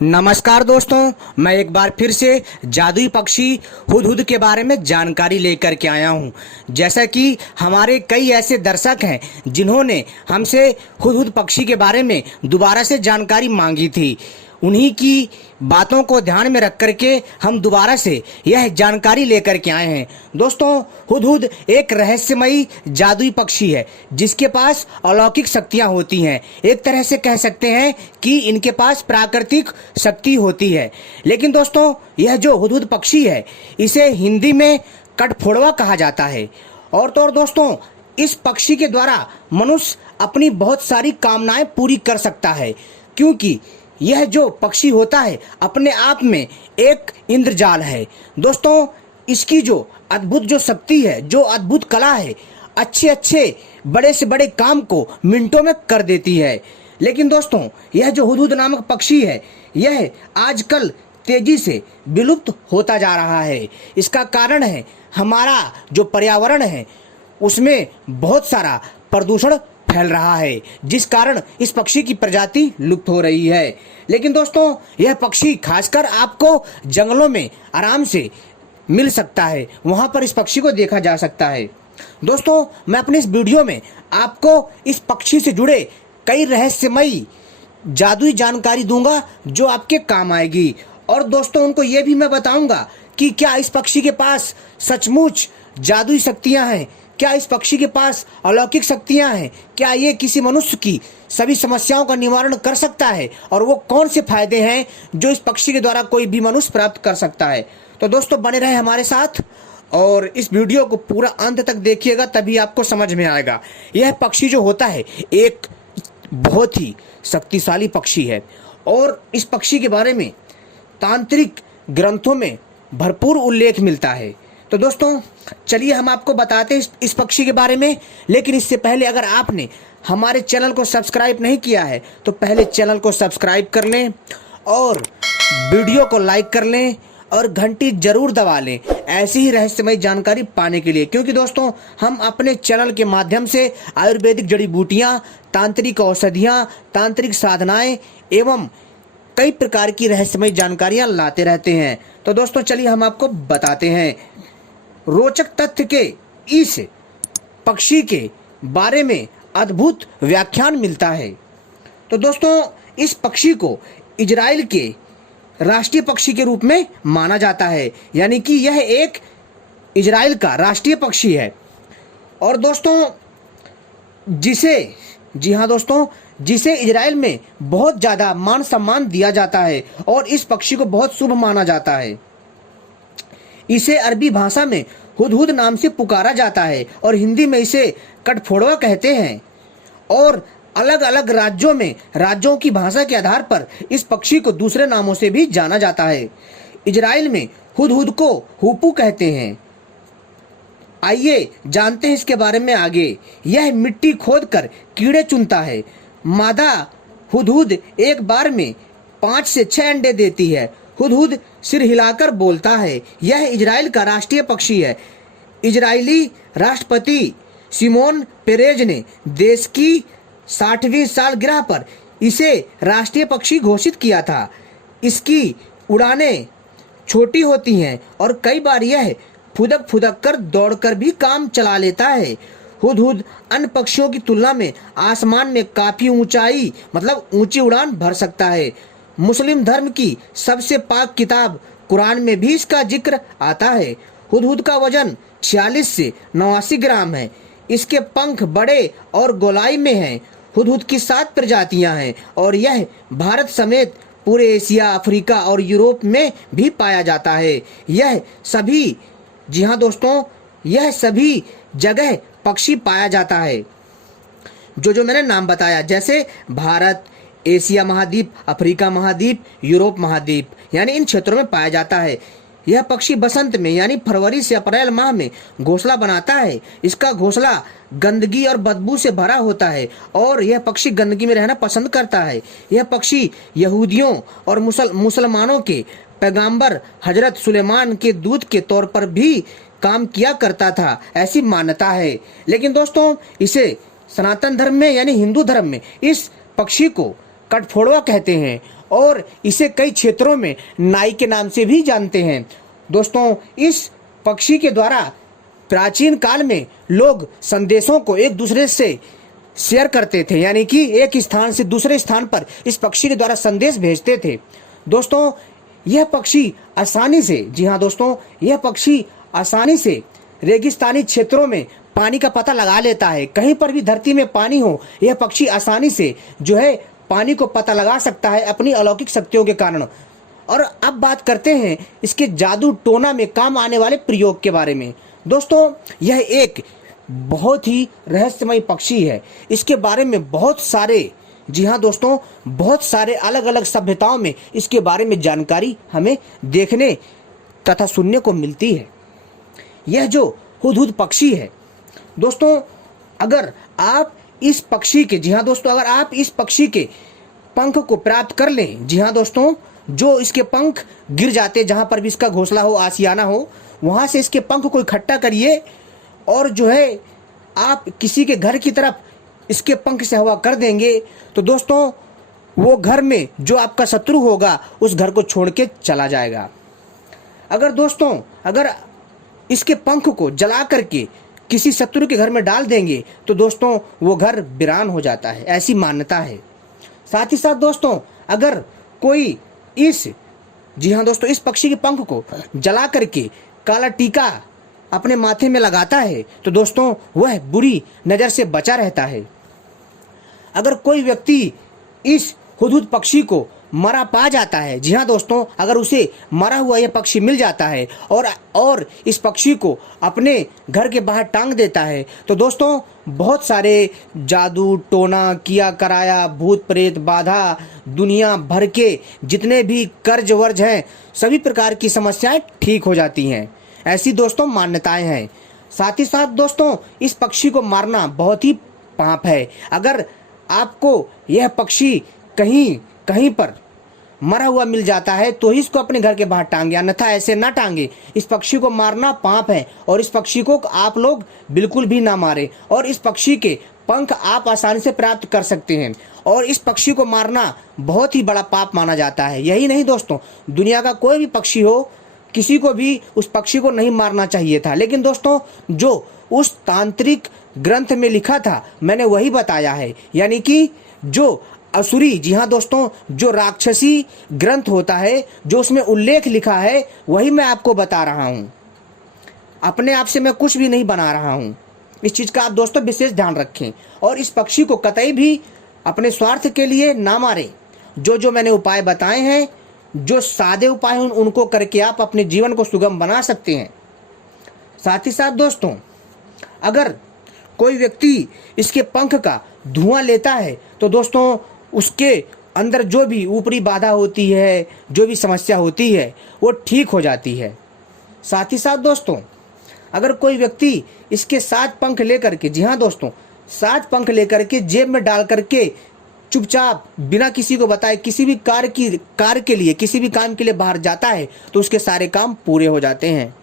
नमस्कार दोस्तों, मैं एक बार फिर से जादुई पक्षी हुदहुद के बारे में जानकारी लेकर के आया हूं। जैसा कि हमारे कई ऐसे दर्शक हैं जिन्होंने हमसे हुदहुद पक्षी के बारे में दोबारा से जानकारी मांगी थी। उन्हीं की बातों को ध्यान में रख करके हम दोबारा से यह जानकारी लेकर के आए हैं। दोस्तों, हुदहुद एक रहस्यमयी जादुई पक्षी है जिसके पास अलौकिक शक्तियां होती हैं। एक तरह से कह सकते हैं कि इनके पास प्राकृतिक शक्ति होती है। लेकिन दोस्तों, यह जो हुदहुद पक्षी है इसे हिंदी में कठफोड़वा कहा जाता है। और तो और दोस्तों, इस पक्षी के द्वारा मनुष्य अपनी बहुत सारी कामनाएं पूरी कर सकता है, क्योंकि यह जो पक्षी होता है अपने आप में एक इंद्रजाल है। दोस्तों, इसकी जो अद्भुत जो शक्ति है, जो अद्भुत कला है, अच्छे अच्छे बड़े से बड़े काम को मिनटों में कर देती है। लेकिन दोस्तों, यह जो हुदहुद नामक पक्षी है यह आजकल तेजी से विलुप्त होता जा रहा है। इसका कारण है हमारा जो पर्यावरण है उसमें बहुत सारा प्रदूषण फैल रहा है, जिस कारण इस पक्षी की प्रजाति लुप्त हो रही है। लेकिन दोस्तों, यह पक्षी खासकर आपको जंगलों में आराम से मिल सकता है, वहां पर इस पक्षी को देखा जा सकता है। दोस्तों, मैं अपने इस वीडियो में आपको इस पक्षी से जुड़े कई रहस्यमयी जादुई जानकारी दूंगा जो आपके काम आएगी। और दोस्तों, उनको ये भी मैं बताऊंगा कि क्या इस पक्षी के पास सचमुच जादुई शक्तियां हैं, क्या इस पक्षी के पास अलौकिक शक्तियां हैं, क्या ये किसी मनुष्य की सभी समस्याओं का निवारण कर सकता है, और वो कौन से फायदे हैं जो इस पक्षी के द्वारा कोई भी मनुष्य प्राप्त कर सकता है। तो दोस्तों, बने रहे हमारे साथ और इस वीडियो को पूरा अंत तक देखिएगा, तभी आपको समझ में आएगा। यह पक्षी जो होता है एक बहुत ही शक्तिशाली पक्षी है और इस पक्षी के बारे में तांत्रिक ग्रंथों में भरपूर उल्लेख मिलता है। तो दोस्तों, चलिए हम आपको बताते हैं इस पक्षी के बारे में। लेकिन इससे पहले अगर आपने हमारे चैनल को सब्सक्राइब नहीं किया है तो पहले चैनल को सब्सक्राइब कर लें और वीडियो को लाइक कर लें और घंटी जरूर दबा लें ऐसी ही रहस्यमय जानकारी पाने के लिए। क्योंकि दोस्तों, हम अपने चैनल के माध्यम से आयुर्वेदिक जड़ी बूटियाँ, तांत्रिक औषधियाँ, तांत्रिक साधनाएं एवं कई प्रकार की रहस्यमय जानकारियां लाते रहते हैं। तो दोस्तों, चलिए हम आपको बताते हैं रोचक तथ्य के इस पक्षी के बारे में अद्भुत व्याख्यान मिलता है। तो दोस्तों, इस पक्षी को इजराइल के राष्ट्रीय पक्षी के रूप में माना जाता है, यानी कि यह एक इजराइल का राष्ट्रीय पक्षी है। और दोस्तों, जिसे इजराइल में बहुत ज़्यादा मान सम्मान दिया जाता है और इस पक्षी को बहुत शुभ माना जाता है। इसे अरबी भाषा में हुदहुद नाम से पुकारा जाता है और हिंदी में इसे कठफोड़वा कहते हैं। और अलग अलग राज्यों की भाषा के आधार पर इस पक्षी को दूसरे नामों से भी जाना जाता है। इजराइल में हुदहुद को हुपू कहते हैं। आइए जानते हैं इसके बारे में आगे। यह मिट्टी खोदकर कीड़े चुनता है। मादा हुदहुद एक बार में 5 से 6 अंडे देती है। हुदहुद सिर हिलाकर बोलता है। यह इजराइल का राष्ट्रीय पक्षी है। इजरायली राष्ट्रपति सिमोन पेरेज ने देश की 60वीं सालगिरह पर इसे राष्ट्रीय पक्षी घोषित किया था। इसकी उड़ानें छोटी होती हैं और कई बार यह फुदक फुदक कर दौड़कर भी काम चला लेता है। हुदहुद अन्य पक्षियों की तुलना में आसमान में काफी ऊंची उड़ान भर सकता है। मुस्लिम धर्म की सबसे पाक किताब कुरान में भी इसका जिक्र आता है। हुदहुद का वजन 46 से 89 ग्राम है। इसके पंख बड़े और गोलाई में हैं। हुदहुद की 7 प्रजातियां हैं और यह भारत समेत पूरे एशिया, अफ्रीका और यूरोप में भी पाया जाता है। यह सभी जगह पक्षी पाया जाता है जो मैंने नाम बताया, जैसे भारत, एशिया महाद्वीप, अफ्रीका महाद्वीप, यूरोप महाद्वीप, यानी इन क्षेत्रों में पाया जाता है। यह पक्षी बसंत में यानी फरवरी से अप्रैल माह में घोंसला बनाता है। इसका घोंसला गंदगी और बदबू से भरा होता है और यह पक्षी गंदगी में रहना पसंद करता है। यह पक्षी यहूदियों और मुसलमानों के पैगंबर हजरत सुलेमान के दूत के तौर पर भी काम किया करता था, ऐसी मान्यता है। लेकिन दोस्तों, इसे सनातन धर्म में यानी हिंदू धर्म में इस पक्षी को कठफोड़वा कहते हैं और इसे कई क्षेत्रों में नाई के नाम से भी जानते हैं। दोस्तों, इस पक्षी के द्वारा प्राचीन काल में लोग संदेशों को एक दूसरे से शेयर करते थे, यानी कि एक स्थान से दूसरे स्थान पर इस पक्षी के द्वारा संदेश भेजते थे। दोस्तों, यह पक्षी आसानी से, जी हाँ दोस्तों, यह पक्षी आसानी से रेगिस्तानी क्षेत्रों में पानी का पता लगा लेता है। कहीं पर भी धरती में पानी हो, यह पक्षी आसानी से जो है पानी को पता लगा सकता है अपनी अलौकिक शक्तियों के कारण। और अब बात करते हैं इसके जादू टोना में काम आने वाले प्रयोग के बारे में। दोस्तों, यह एक बहुत ही रहस्यमय पक्षी है। इसके बारे में बहुत सारे, जी हाँ दोस्तों, बहुत सारे अलग अलग सभ्यताओं में इसके बारे में जानकारी हमें देखने तथा सुनने को मिलती है। यह जो हुदहुद पक्षी है दोस्तों, अगर आप इस पक्षी के, जी हाँ दोस्तों, अगर आप इस पक्षी के पंख को प्राप्त कर लें, जी हाँ दोस्तों, जो इसके पंख गिर जाते, जहाँ पर भी इसका घोंसला हो, आशियाना हो, वहाँ से इसके पंख को इकट्ठा करिए और जो है आप किसी के घर की तरफ इसके पंख से हवा कर देंगे तो दोस्तों वो घर में जो आपका शत्रु होगा उस घर को छोड़ के चला जाएगा। अगर दोस्तों, अगर इसके पंख को जला करके किसी शत्रु के घर में डाल देंगे तो दोस्तों वो घर वीरान हो जाता है, ऐसी मान्यता है। साथ ही साथ दोस्तों, अगर कोई इस, जी हाँ दोस्तों, इस पक्षी के पंख को जला करके काला टीका अपने माथे में लगाता है तो दोस्तों वह बुरी नज़र से बचा रहता है। अगर कोई व्यक्ति इस हुदहुद पक्षी को मरा पा जाता है, जी हाँ दोस्तों, अगर उसे मरा हुआ यह पक्षी मिल जाता है और इस पक्षी को अपने घर के बाहर टांग देता है तो दोस्तों बहुत सारे जादू टोना किया कराया, भूत प्रेत बाधा, दुनिया भर के जितने भी कर्ज वर्ज हैं, सभी प्रकार की समस्याएं ठीक हो जाती हैं। ऐसी दोस्तों मान्यताएं हैं। साथ ही साथ दोस्तों, इस पक्षी को मारना बहुत ही पाप है। अगर आपको यह पक्षी कहीं पर मरा हुआ मिल जाता है तो ही इसको अपने घर के बाहर टांगे, अन्यथा ऐसे ना टांगे। इस पक्षी को मारना पाप है और इस पक्षी को आप लोग बिल्कुल भी ना मारें। और इस पक्षी के पंख आप आसानी से प्राप्त कर सकते हैं और इस पक्षी को मारना बहुत ही बड़ा पाप माना जाता है। यही नहीं दोस्तों, दुनिया का कोई भी पक्षी हो, किसी को भी उस पक्षी को नहीं मारना चाहिए था, लेकिन दोस्तों जो उस तांत्रिक ग्रंथ में लिखा था मैंने वही बताया है, यानी कि जो असुरी, जी हाँ दोस्तों, जो राक्षसी ग्रंथ होता है, जो उसमें उल्लेख लिखा है वही मैं आपको बता रहा हूँ। अपने आप से मैं कुछ भी नहीं बना रहा हूँ। इस चीज़ का आप दोस्तों विशेष ध्यान रखें और इस पक्षी को कतई भी अपने स्वार्थ के लिए ना मारें। जो मैंने उपाय बताए हैं, जो सादे उपाय हैं, उनको करके आप अपने जीवन को सुगम बना सकते हैं। साथ ही साथ दोस्तों, अगर कोई व्यक्ति इसके पंख का धुआं लेता है तो दोस्तों उसके अंदर जो भी ऊपरी बाधा होती है, जो भी समस्या होती है, वो ठीक हो जाती है। साथ ही साथ दोस्तों, अगर कोई व्यक्ति इसके 7 पंख लेकर के, जी हाँ दोस्तों, 7 पंख लेकर के जेब में डाल करके चुपचाप बिना किसी को बताए किसी भी कार्य के लिए, किसी भी काम के लिए बाहर जाता है तो उसके सारे काम पूरे हो जाते हैं।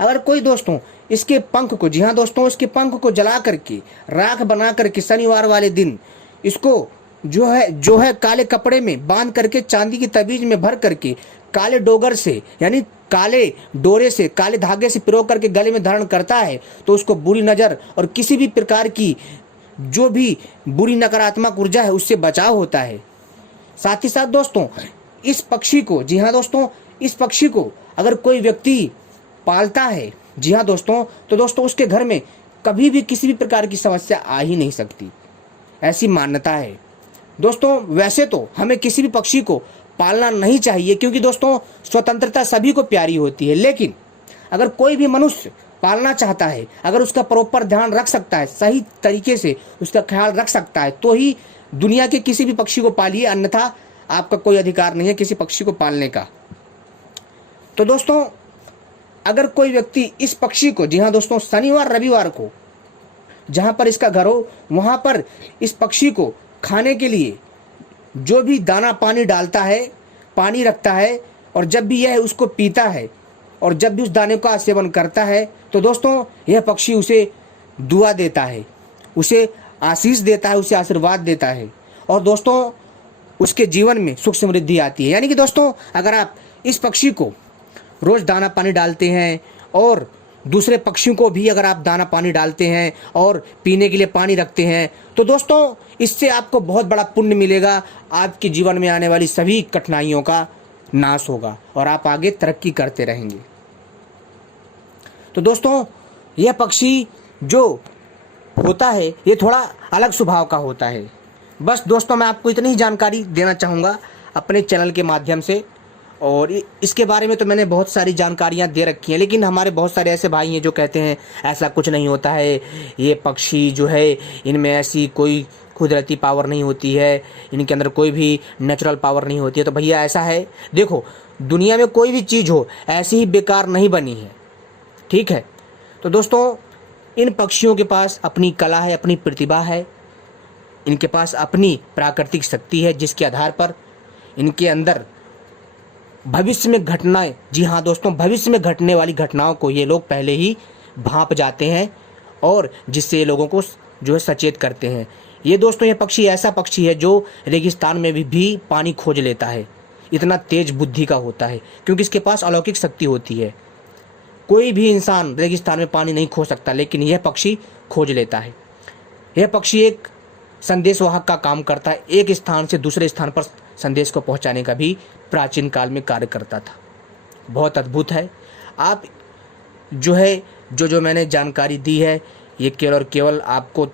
अगर कोई दोस्तों इसके पंख को, जी हाँ दोस्तों, इसके पंख को जला करके राख बना करके शनिवार वाले दिन इसको जो है काले कपड़े में बांध करके चांदी की तवीज में भर करके काले डोगर से, यानी काले डोरे से, काले धागे से पिरो करके गले में धारण करता है तो उसको बुरी नज़र और किसी भी प्रकार की जो भी बुरी नकारात्मक ऊर्जा है उससे बचाव होता है। साथ ही साथ दोस्तों, इस पक्षी को, जी हाँ दोस्तों, इस पक्षी को अगर कोई व्यक्ति पालता है, जी हाँ दोस्तों, तो दोस्तों उसके घर में कभी भी किसी भी प्रकार की समस्या आ ही नहीं सकती, ऐसी मान्यता है। दोस्तों वैसे तो हमें किसी भी पक्षी को पालना नहीं चाहिए क्योंकि दोस्तों स्वतंत्रता सभी को प्यारी होती है, लेकिन अगर कोई भी मनुष्य पालना चाहता है, अगर उसका प्रॉपर ध्यान रख सकता है, सही तरीके से उसका ख्याल रख सकता है तो ही दुनिया के किसी भी पक्षी को पालिए, अन्यथा आपका कोई अधिकार नहीं है किसी पक्षी को पालने का। तो दोस्तों अगर कोई व्यक्ति इस पक्षी को, जी हाँ दोस्तों, शनिवार रविवार को जहाँ पर इसका घर हो वहाँ पर इस पक्षी को खाने के लिए जो भी दाना पानी डालता है, पानी रखता है और जब भी यह उसको पीता है और जब भी उस दाने का सेवन करता है तो दोस्तों यह पक्षी उसे दुआ देता है, उसे आशीष देता है, उसे आशीर्वाद देता है और दोस्तों उसके जीवन में सुख समृद्धि आती है। यानी कि दोस्तों, अगर आप इस पक्षी को रोज दाना पानी डालते हैं और दूसरे पक्षियों को भी अगर आप दाना पानी डालते हैं और पीने के लिए पानी रखते हैं, तो दोस्तों इससे आपको बहुत बड़ा पुण्य मिलेगा। आपके जीवन में आने वाली सभी कठिनाइयों का नाश होगा और आप आगे तरक्की करते रहेंगे। तो दोस्तों, यह पक्षी जो होता है ये थोड़ा अलग स्वभाव का होता है। बस दोस्तों, मैं आपको इतनी ही जानकारी देना चाहूँगा अपने चैनल के माध्यम से। और इसके बारे में तो मैंने बहुत सारी जानकारियाँ दे रखी हैं, लेकिन हमारे बहुत सारे ऐसे भाई हैं जो कहते हैं ऐसा कुछ नहीं होता है, ये पक्षी जो है इनमें ऐसी कोई कुदरती पावर नहीं होती है, इनके अंदर कोई भी नेचुरल पावर नहीं होती है। तो भैया ऐसा है, देखो दुनिया में कोई भी चीज़ हो ऐसी ही बेकार नहीं बनी है, ठीक है। तो दोस्तों, इन पक्षियों के पास अपनी कला है, अपनी प्रतिभा है, इनके पास अपनी प्राकृतिक शक्ति है, जिसके आधार पर इनके अंदर भविष्य में घटनाएं, जी हाँ दोस्तों, भविष्य में घटने वाली घटनाओं को ये लोग पहले ही भांप जाते हैं और जिससे ये लोगों को जो है सचेत करते हैं। ये दोस्तों, ये पक्षी ऐसा पक्षी है जो रेगिस्तान में भी पानी खोज लेता है, इतना तेज बुद्धि का होता है, क्योंकि इसके पास अलौकिक शक्ति होती है। कोई भी इंसान रेगिस्तान में पानी नहीं खोज सकता, लेकिन यह पक्षी खोज लेता है। यह पक्षी एक संदेशवाहक का काम करता है, एक स्थान से दूसरे स्थान पर संदेश को पहुंचाने का भी प्राचीन काल में कार्य करता था। बहुत अद्भुत है। आप जो है जो मैंने जानकारी दी है ये केवल और केवल आपको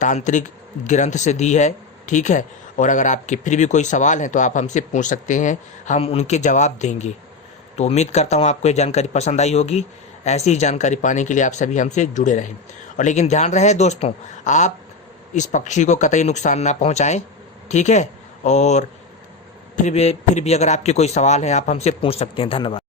तांत्रिक ग्रंथ से दी है, ठीक है। और अगर आपके फिर भी कोई सवाल हैं तो आप हमसे पूछ सकते हैं, हम उनके जवाब देंगे। तो उम्मीद करता हूँ आपको ये जानकारी पसंद आई होगी। ऐसी ही जानकारी पाने के लिए आप सभी हमसे जुड़े रहें। और लेकिन ध्यान रहे दोस्तों, आप इस पक्षी को कतई नुकसान ना पहुँचाएँ, ठीक है। और फिर भी अगर आपके कोई सवाल हैं आप हमसे पूछ सकते हैं। धन्यवाद।